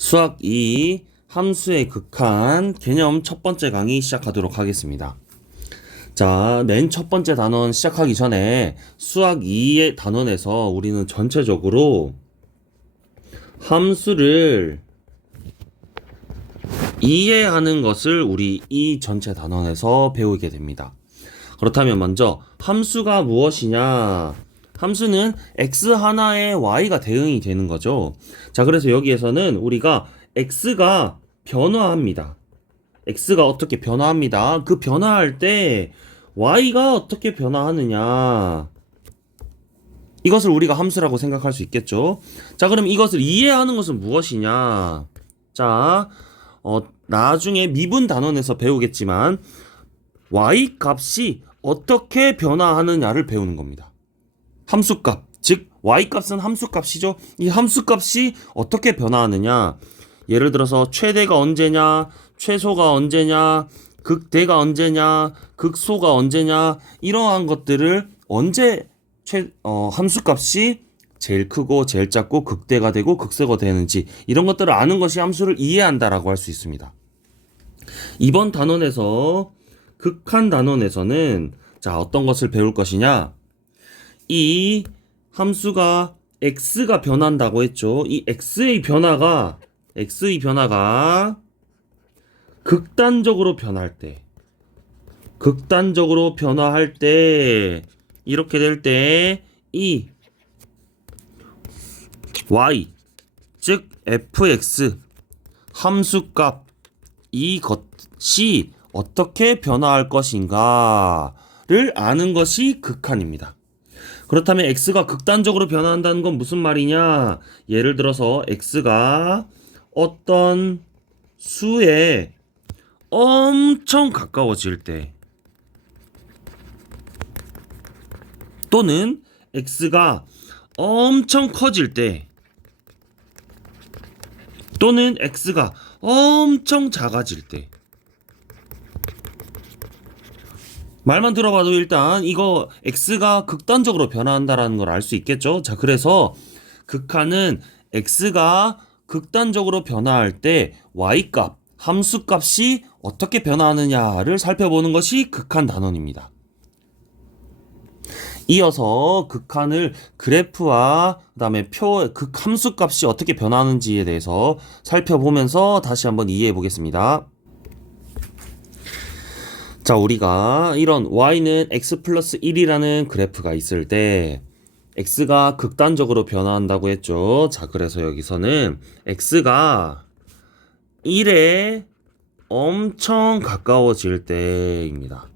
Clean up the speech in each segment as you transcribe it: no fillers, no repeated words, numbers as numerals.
수학 2 함수의 극한 개념 첫 번째 강의 시작하도록 하겠습니다. 자, 맨 첫 번째 단원 시작하기 전에 수학 2의 단원에서 우리는 전체적으로 함수를 이해하는 것을 우리 이 전체 단원에서 배우게 됩니다. 그렇다면 먼저 함수가 무엇이냐? 함수는 x 하나에 y가 대응이 되는 거죠. 자, 그래서 여기에서는 우리가 x가 변화합니다. x가 어떻게 변화합니다. 그 변화할 때 y가 어떻게 변화하느냐, 이것을 우리가 함수라고 생각할 수 있겠죠. 자, 그럼 이것을 이해하는 것은 무엇이냐? 자, 나중에 미분 단원에서 배우겠지만 y 값이 어떻게 변화하느냐를 배우는 겁니다. 함수값, 즉 y값은 함수값이죠. 이 함수값이 어떻게 변화하느냐, 예를 들어서 최대가 언제냐, 최소가 언제냐, 극대가 언제냐, 극소가 언제냐, 이러한 것들을 언제 함수값이 제일 크고 제일 작고 극대가 되고 극소가 되는지, 이런 것들을 아는 것이 함수를 이해한다라고 할 수 있습니다. 이번 단원에서 극한 단원에서는 자, 어떤 것을 배울 것이냐, 이 함수가 x가 변한다고 했죠. 이 x의 변화가 극단적으로 변할 때, 이렇게 될 때 이 y, 즉 fx 함수값, 이것이 어떻게 변화할 것인가를 아는 것이 극한입니다. 그렇다면 x가 극단적으로 변화한다는 건 무슨 말이냐? 예를 들어서 x가 어떤 수에 엄청 가까워질 때, 또는 x가 엄청 커질 때, 또는 x가 엄청 작아질 때, 말만 들어봐도 일단 이거 x가 극단적으로 변화한다라는 걸 알 수 있겠죠. 자, 그래서 극한은 x가 극단적으로 변화할 때 y값, 함수값이 어떻게 변화하느냐를 살펴보는 것이 극한 단원입니다. 이어서 극한을 그래프와 그다음에 극함수값이 어떻게 변하는지에 대해서 살펴보면서 다시 한번 이해해 보겠습니다. 자, 우리가 이런 y는 x 플러스 1이라는 그래프가 있을 때 x가 극단적으로 변화한다고 했죠. 자, 그래서 여기서는 x가 1에 엄청 가까워질 때입니다.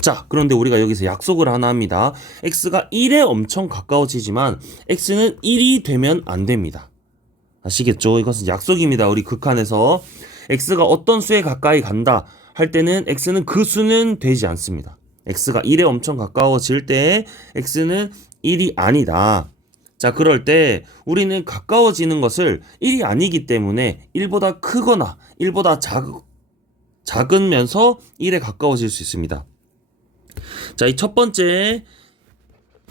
자, 그런데 우리가 여기서 약속을 하나 합니다. x가 1에 엄청 가까워지지만 x는 1이 되면 안 됩니다. 아시겠죠? 이것은 약속입니다. 우리 극한에서 x가 어떤 수에 가까이 간다 할 때는 x는 그 수는 되지 않습니다. x가 1에 엄청 가까워질 때 x는 1이 아니다. 자, 그럴 때 우리는 가까워지는 것을 1이 아니기 때문에 1보다 크거나 1보다 작으면서 1에 가까워질 수 있습니다. 자, 이 첫 번째,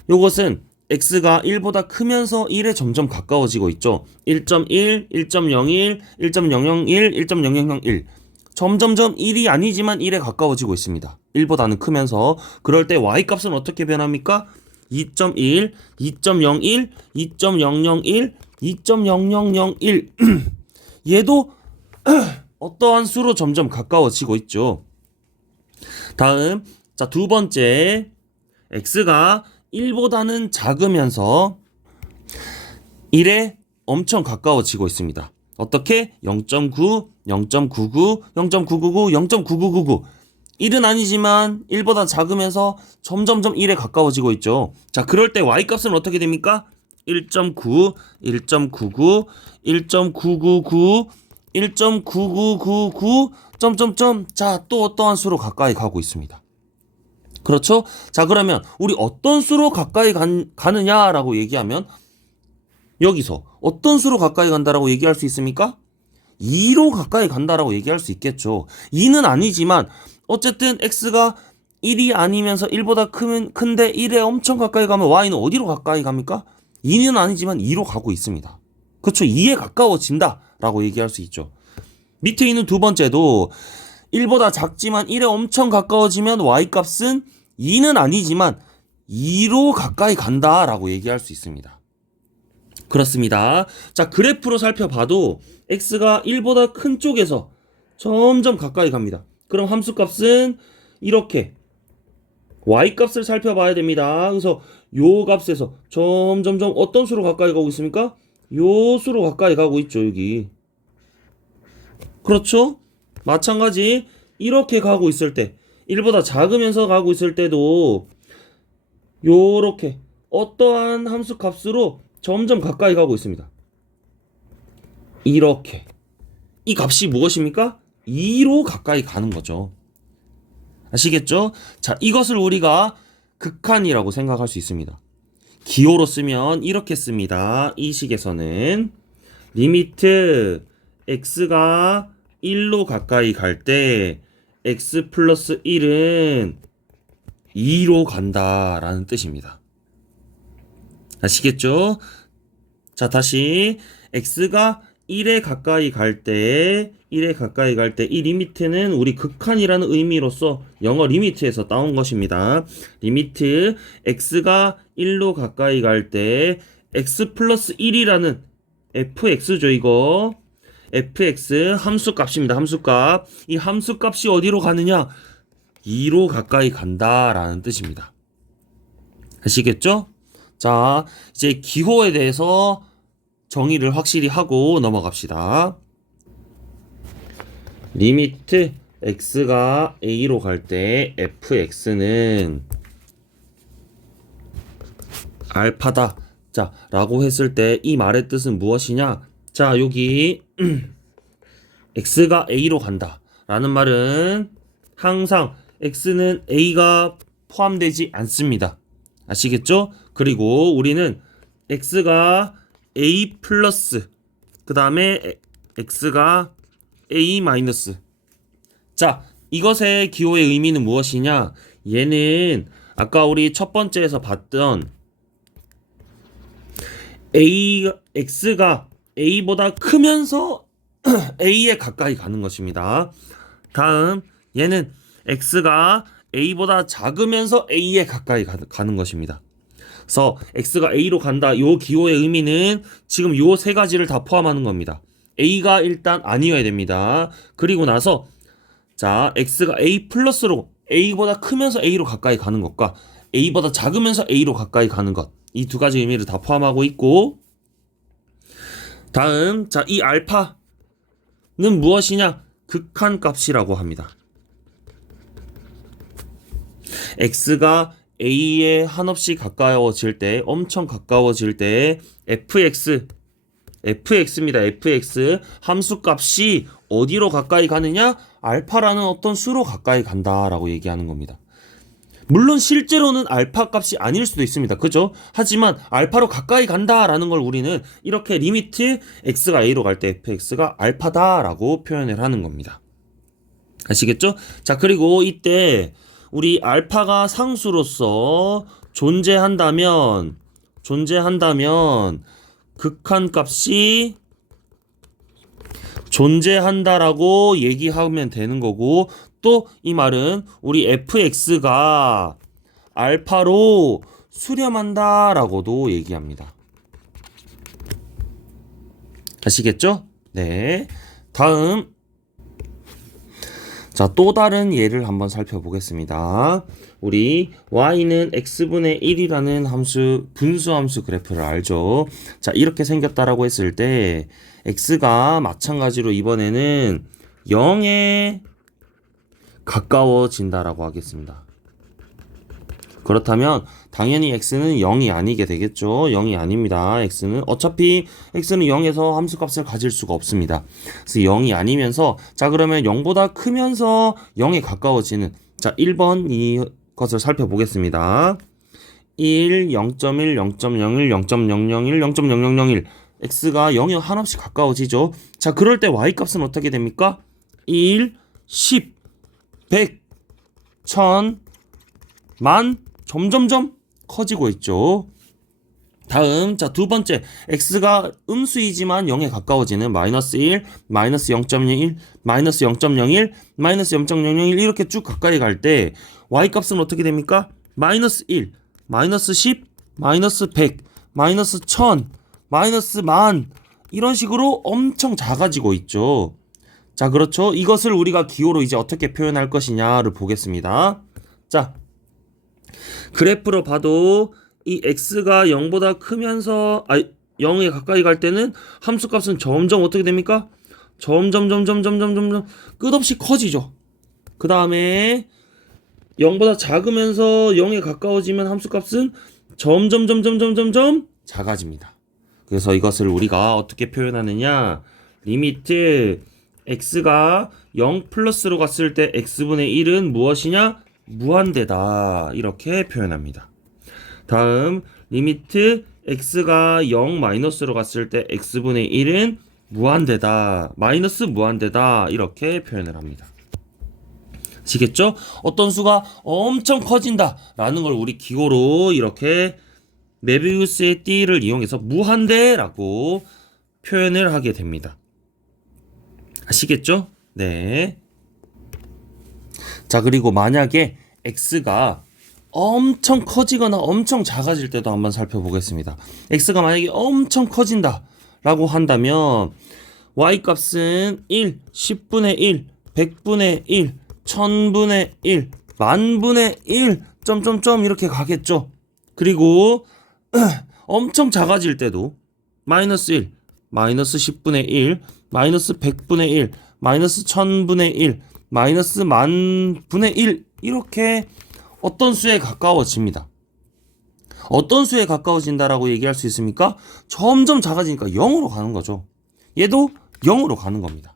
요것은 x가 1보다 크면서 1에 점점 가까워지고 있죠. 1.1, 1.01, 1.001, 1.0001. 점점점 1이 아니지만 1에 가까워지고 있습니다. 1보다는 크면서. 그럴 때 y값은 어떻게 변합니까? 2.1, 2.01, 2.001, 2.0001. 얘도 어떠한 수로 점점 가까워지고 있죠. 다음, 자, 두 번째, x가 1보다는 작으면서 1에 엄청 가까워지고 있습니다. 어떻게? 0.9, 0.99, 0.999, 0.9999. 1은 아니지만 1보다 작으면서 점점점 1에 가까워지고 있죠. 자, 그럴 때 y값은 어떻게 됩니까? 1.9, 1.99, 1.999, 1.9999, 점점점. 자, 또 어떠한 수로 가까이 가고 있습니다. 그렇죠? 자, 그러면 우리 어떤 수로 가까이 가느냐라고 얘기하면 여기서 어떤 수로 가까이 간다라고 얘기할 수 있습니까? 2로 가까이 간다라고 얘기할 수 있겠죠. 2는 아니지만 어쨌든 x가 1이 아니면서 1보다 큰데 1에 엄청 가까이 가면 y는 어디로 가까이 갑니까? 2는 아니지만 2로 가고 있습니다. 그렇죠. 2에 가까워진다 라고 얘기할 수 있죠. 밑에 있는 두 번째도 1보다 작지만 1에 엄청 가까워지면 y값은 2는 아니지만 2로 가까이 간다 라고 얘기할 수 있습니다. 그렇습니다. 자, 그래프로 살펴봐도 x가 1보다 큰 쪽에서 점점 가까이 갑니다. 그럼 함수값은 이렇게 y값을 살펴봐야 됩니다. 그래서 요 값에서 점점점 어떤 수로 가까이 가고 있습니까? 요 수로 가까이 가고 있죠, 여기. 그렇죠? 마찬가지 이렇게 가고 있을 때 1보다 작으면서 가고 있을 때도 요렇게 어떠한 함수 값으로 점점 가까이 가고 있습니다. 이렇게 이 값이 무엇입니까? 2로 가까이 가는 거죠. 아시겠죠? 자, 이것을 우리가 극한이라고 생각할 수 있습니다. 기호로 쓰면 이렇게 씁니다. 이 식에서는 리미트 x가 1로 가까이 갈 때 x 플러스 1은 2로 간다라는 뜻입니다. 아시겠죠? 자, 다시 x가 1에 가까이 갈 때 이 리미트는 우리 극한이라는 의미로서 영어 리미트에서 따온 것입니다. 리미트 x가 1로 가까이 갈 때 x 플러스 1이라는 fx죠, 이거. fx 함수값입니다. 함수값. 이 함수값이 어디로 가느냐? 2로 가까이 간다라는 뜻입니다. 아시겠죠? 자, 이제 기호에 대해서 정의를 확실히 하고 넘어갑시다. 리미트 x가 a로 갈 때 fx는 알파다. 자, 라고 했을 때 이 말의 뜻은 무엇이냐? 자, 여기 x가 a로 간다 라는 말은 항상 x는 a가 포함되지 않습니다. 아시겠죠? 그리고 우리는 x가 a 플러스 그 다음에 x가 a 마이너스. 자, 이것의 기호의 의미는 무엇이냐? 얘는 아까 우리 첫 번째에서 봤던 x가 a보다 크면서 a에 가까이 가는 것입니다. 다음 얘는 x가 a보다 작으면서 a에 가까이 가는 것입니다. 그래서 x가 a로 간다. 요 기호의 의미는 지금 요 세 가지를 다 포함하는 겁니다. a가 일단 아니어야 됩니다. 그리고 나서 자, x가 a 플러스로 a보다 크면서 a로 가까이 가는 것과 a보다 작으면서 a로 가까이 가는 것, 이 두 가지 의미를 다 포함하고 있고, 다음 자, 이 알파는 무엇이냐? 극한값이라고 합니다. x가 a에 한없이 가까워질 때, 엄청 가까워질 때 fx입니다. fx 함수값이 어디로 가까이 가느냐? 알파라는 어떤 수로 가까이 간다라고 얘기하는 겁니다. 물론 실제로는 알파 값이 아닐 수도 있습니다. 그죠? 하지만 알파로 가까이 간다라는 걸 우리는 이렇게 리미트 x가 a로 갈 때 fx가 알파다라고 표현을 하는 겁니다. 아시겠죠? 자, 그리고 이때 우리 알파가 상수로서 존재한다면 극한값이 존재한다라고 얘기하면 되는 거고, 또 이 말은 우리 fx가 알파로 수렴한다라고도 얘기합니다. 아시겠죠? 네. 다음 자, 또 다른 예를 한번 살펴보겠습니다. 우리 y는 x분의 1이라는 함수, 분수함수 그래프를 알죠? 자, 이렇게 생겼다라고 했을 때 x가 마찬가지로 이번에는 0에 가까워진다라고 하겠습니다. 그렇다면 당연히 x는 0이 아니게 되겠죠. 0이 아닙니다. 어차피 x는 0에서 함수값을 가질 수가 없습니다. 그래서 0이 아니면서, 자, 그러면 0보다 크면서 0에 가까워지는, 자, 1번 이것을 살펴보겠습니다. 1, 0.1, 0.01, 0.001, 0.0001 x가 0에 한없이 가까워지죠. 자, 그럴 때 y값은 어떻게 됩니까? 1, 10, 100, 1000, 만 점점점 커지고 있죠. 다음, 자, 두 번째. x가 음수이지만 0에 가까워지는 마이너스 1, 마이너스 0.01, 마이너스 0.01, 마이너스 0.001 이렇게 쭉 가까이 갈 때 y값은 어떻게 됩니까? 마이너스 1, 마이너스 10, 마이너스 100, 마이너스 1000, 마이너스 10,000 이런 식으로 엄청 작아지고 있죠. 자, 그렇죠. 이것을 우리가 기호로 이제 어떻게 표현할 것이냐를 보겠습니다. 자, 그래프로 봐도 이 x가 0보다 크면서 0에 가까이 갈 때는 함수값은 점점 어떻게 됩니까? 점점 끝없이 커지죠. 그 다음에 0보다 작으면서 0에 가까워지면 함수값은 점점 작아집니다. 그래서 이것을 우리가 어떻게 표현하느냐? 리미트 x가 0 플러스로 갔을 때 x분의 1은 무엇이냐? 무한대다. 이렇게 표현합니다. 다음 리미트 x가 0 마이너스로 갔을 때 x분의 1은 무한대다. 마이너스 무한대다. 이렇게 표현을 합니다. 아시겠죠? 어떤 수가 엄청 커진다 라는 걸 우리 기호로 이렇게 메비우스의 띠를 이용해서 무한대라고 표현을 하게 됩니다. 아시겠죠? 네. 자, 그리고 만약에 x가 엄청 커지거나 엄청 작아질 때도 한번 살펴보겠습니다. x가 만약에 엄청 커진다 라고 한다면 y값은 1, 10분의 1, 100분의 1, 1000분의 1, 만분의 1, 점점점 이렇게 가겠죠. 그리고 엄청 작아질 때도 마이너스 1, 마이너스 10분의 1, 마이너스 100분의 1, 마이너스 1000분의 1, 마이너스 만분의 1 이렇게 어떤 수에 가까워집니다. 어떤 수에 가까워진다라고 얘기할 수 있습니까? 점점 작아지니까 0으로 가는 거죠. 얘도 0으로 가는 겁니다.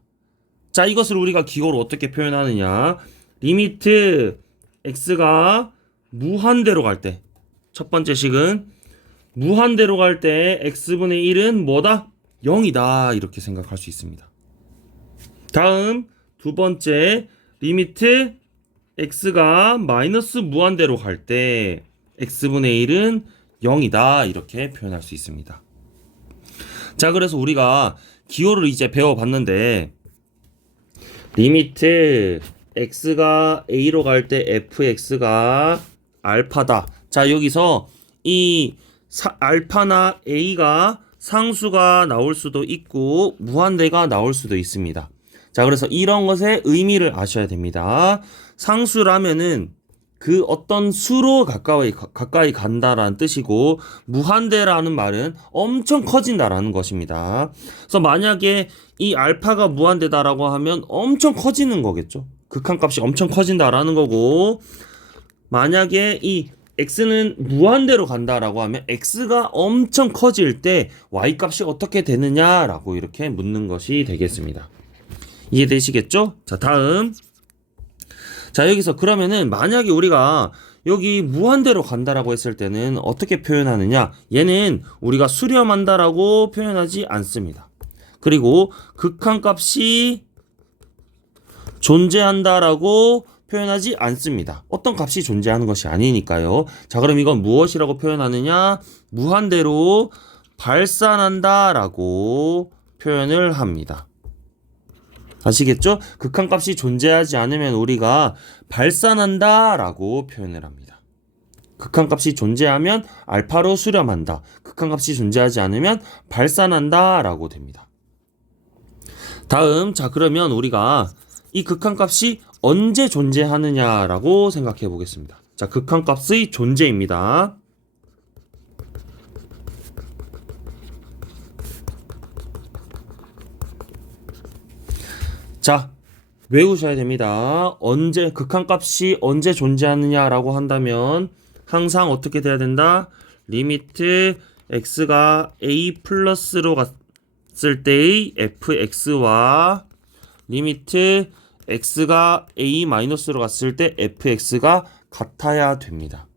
자, 이것을 우리가 기호로 어떻게 표현하느냐? 리미트 x가 무한대로 갈 때, 첫 번째 식은 무한대로 갈 때 x분의 1은 뭐다? 0이다. 이렇게 생각할 수 있습니다. 다음 두 번째 리미트 x가 마이너스 무한대로 갈 때 x분의 1은 0이다. 이렇게 표현할 수 있습니다. 자, 그래서 우리가 기호를 이제 배워봤는데 리미트 x가 a로 갈 때 fx가 알파다. 자, 여기서 이 알파나 a가 상수가 나올 수도 있고 무한대가 나올 수도 있습니다. 자, 그래서 이런 것의 의미를 아셔야 됩니다. 상수라면은 그 어떤 수로 가까이 간다라는 뜻이고 무한대라는 말은 엄청 커진다라는 것입니다. 그래서 만약에 이 알파가 무한대다라고 하면 엄청 커지는 거겠죠. 극한값이 엄청 커진다라는 거고, 만약에 이 x는 무한대로 간다라고 하면 x가 엄청 커질 때 y값이 어떻게 되느냐라고 이렇게 묻는 것이 되겠습니다. 이해되시겠죠? 자, 다음. 자, 여기서 그러면은 만약에 우리가 여기 무한대로 간다라고 했을 때는 어떻게 표현하느냐? 얘는 우리가 수렴한다라고 표현하지 않습니다. 그리고 극한값이 존재한다라고 표현하지 않습니다. 어떤 값이 존재하는 것이 아니니까요. 자, 그럼 이건 무엇이라고 표현하느냐? 무한대로 발산한다라고 표현을 합니다. 아시겠죠? 극한값이 존재하지 않으면 우리가 발산한다라고 표현을 합니다. 극한값이 존재하면 알파로 수렴한다. 극한값이 존재하지 않으면 발산한다라고 됩니다. 다음, 자, 그러면 우리가 이 극한값이 언제 존재하느냐라고 생각해 보겠습니다. 자, 극한값의 존재입니다. 자, 외우셔야 됩니다. 극한값이 언제 존재하느냐라고 한다면 항상 어떻게 돼야 된다? 리미트 x가 a 플러스로 갔을 때의 fx와 리미트 x가 a 마이너스로 갔을 때 fx가 같아야 됩니다.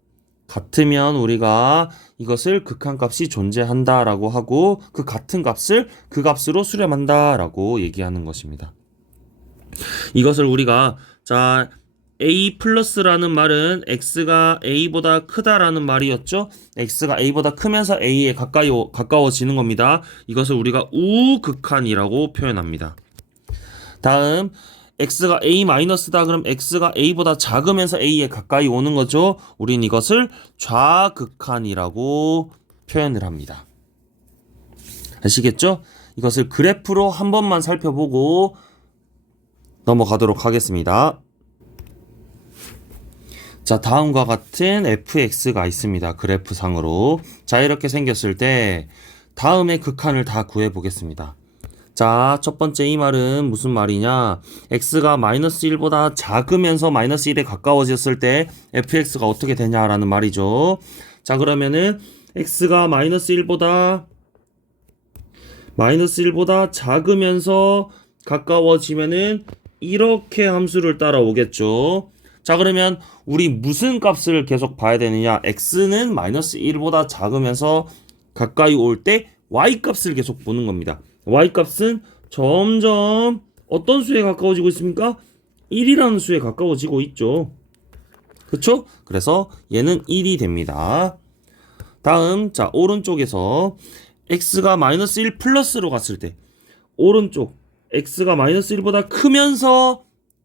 같으면 우리가 이것을 극한값이 존재한다라고 하고 그 같은 값을 그 값으로 수렴한다라고 얘기하는 것입니다. 이것을 우리가 자 a 플러스라는 말은 x가 a보다 크다라는 말이었죠. x가 a보다 크면서 a에 가까워지는 겁니다. 이것을 우리가 우극한이라고 표현합니다. 다음 x가 a-다 그럼 x가 a보다 작으면서 a에 가까이 오는 거죠. 우린 이것을 좌극한이라고 표현을 합니다. 아시겠죠? 이것을 그래프로 한 번만 살펴보고 넘어가도록 하겠습니다. 자, 다음과 같은 fx가 있습니다. 그래프상으로. 자, 이렇게 생겼을 때 다음의 극한을 다 구해보겠습니다. 자, 첫 번째 이 말은 무슨 말이냐? x가 -1보다 작으면서 -1에 가까워졌을 때 fx가 어떻게 되냐라는 말이죠. 자, 그러면은 x가 -1보다 작으면서 가까워지면은 이렇게 함수를 따라오겠죠. 자, 그러면 우리 무슨 값을 계속 봐야 되느냐? x는 -1보다 작으면서 가까이 올 때 y 값을 계속 보는 겁니다. y 값은 점점 어떤 수에 가까워지고 있습니까? 1이라는 수에 가까워지고 있죠. 그쵸? 그래서 얘는 1이 됩니다. 다음, 자, 오른쪽에서 x가 -1 플러스로 갔을 때 오른쪽 x가 -1보다 크면서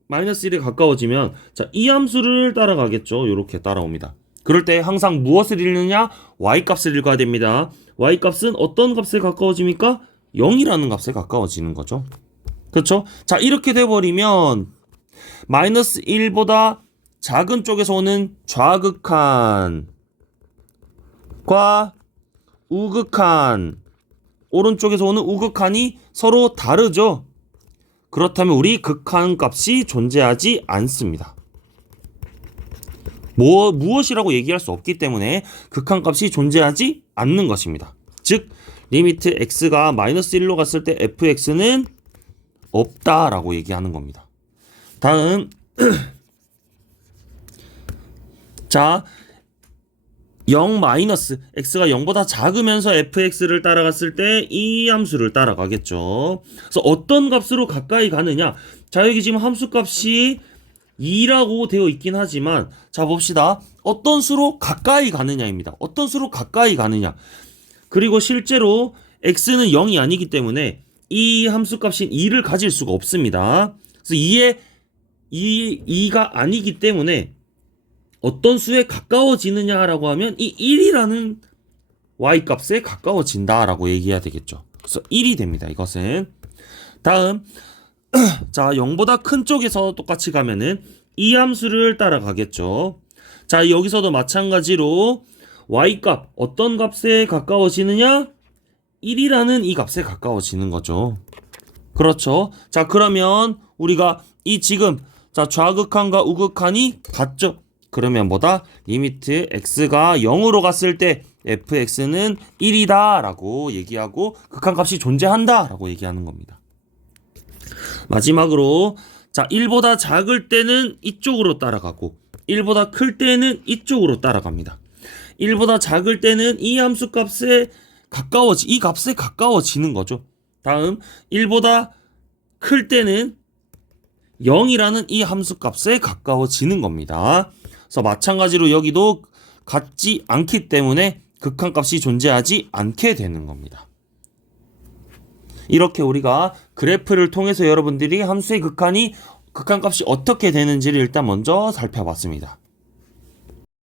-1에 가까워지면 자, 이 함수를 따라가겠죠. 이렇게 따라옵니다. 그럴 때 항상 무엇을 읽느냐? y 값을 읽어야 됩니다. y 값은 어떤 값에 가까워집니까? 0이라는 값에 가까워지는 거죠. 그렇죠? 자, 이렇게 돼버리면 -1보다 작은 쪽에서 오는 좌극한과 우극한, 오른쪽에서 오는 우극한이 서로 다르죠. 그렇다면 우리 극한 값이 존재하지 않습니다. 무엇이라고 얘기할 수 없기 때문에 극한 값이 존재하지 않는 것입니다. 즉 리미트 x가 -1로 갔을 때 fx는 없다라고 얘기하는 겁니다. 다음 자 0 x가 0보다 작으면서 fx를 따라갔을 때 이 함수를 따라가겠죠. 그래서 어떤 값으로 가까이 가느냐? 자, 여기 지금 함수 값이 2라고 되어 있긴 하지만 자, 봅시다. 어떤 수로 가까이 가느냐입니다. 어떤 수로 가까이 가느냐. 그리고 실제로 x는 0이 아니기 때문에 이 함수 값인 2를 가질 수가 없습니다. 그래서 2가 아니기 때문에 어떤 수에 가까워지느냐라고 하면 이 1이라는 y 값에 가까워진다라고 얘기해야 되겠죠. 그래서 1이 됩니다. 이것은. 다음 자, 0보다 큰 쪽에서 똑같이 가면은 이 함수를 따라가겠죠. 자, 여기서도 마찬가지로 y 값 어떤 값에 가까워지느냐? 1이라는 이 값에 가까워지는 거죠. 그렇죠. 자, 그러면 우리가 이 지금 자, 좌극한과 우극한이 같죠. 그러면 뭐다? 리미트 x가 0으로 갔을 때 fx는 1이다 라고 얘기하고 극한값이 존재한다 라고 얘기하는 겁니다. 마지막으로 자, 1보다 작을 때는 이쪽으로 따라가고 1보다 클 때는 이쪽으로 따라갑니다. 1보다 작을 때는 이 함수 값에 이 값에 가까워지는 거죠. 다음 1보다 클 때는 0이라는 이 함수 값에 가까워지는 겁니다. 그래서 마찬가지로 여기도 같지 않기 때문에 극한값이 존재하지 않게 되는 겁니다. 이렇게 우리가 그래프를 통해서 여러분들이 함수의 극한값이 어떻게 되는지를 일단 먼저 살펴봤습니다.